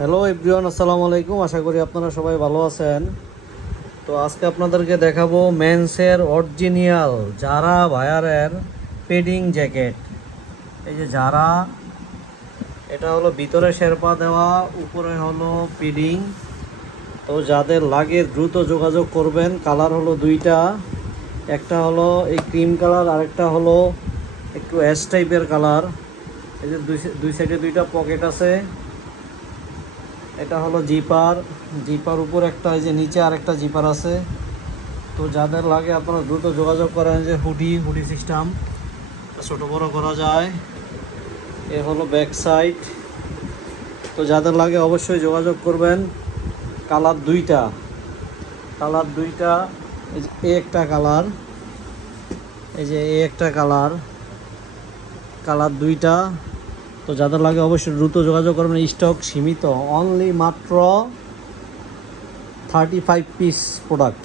Hello everyone, আসসালামু আলাইকুম। আশা করি আপনারা সবাই ভালো আছেন। তো আজকে আপনাদেরকে দেখাবো মেন্সের অরিজিনাল জারা ভায়ারের পেডিং জ্যাকেট। এই যে জারা, এটা হলো ভিতরে শেরপা দেওয়া, উপরে হলো পেডিং। তো যাদের লাগে দ্রুত যোগাযোগ করবেন। কালার হলো দুইটা, একটা হলো এই ক্রিম কালার, আরেকটা হলো একটু অ্যাশ টাইপের কালার। এই যে দুই সাইডে দুইটা পকেট আছে। এটা হলো জিপার, জিপার উপর একটা, এই যে নিচে আরেকটা জিপার আছে। তো যাদের লাগে আপনারা দ্রুত যোগাযোগ করেন। যে হুডি সিস্টেম, ছোটো বড় করা যায়। এ হলো ব্যাক সাইড। তো যাদের লাগে অবশ্যই যোগাযোগ করবেন। কালার দুইটা, এই যে একটা কালার, এই যে একটা কালার দুইটা। তো যাদের লাগে অবশ্যই দ্রুত যোগাযোগ করবেন। স্টক সীমিত, অনলি মাত্র 35 পিস প্রোডাক্ট।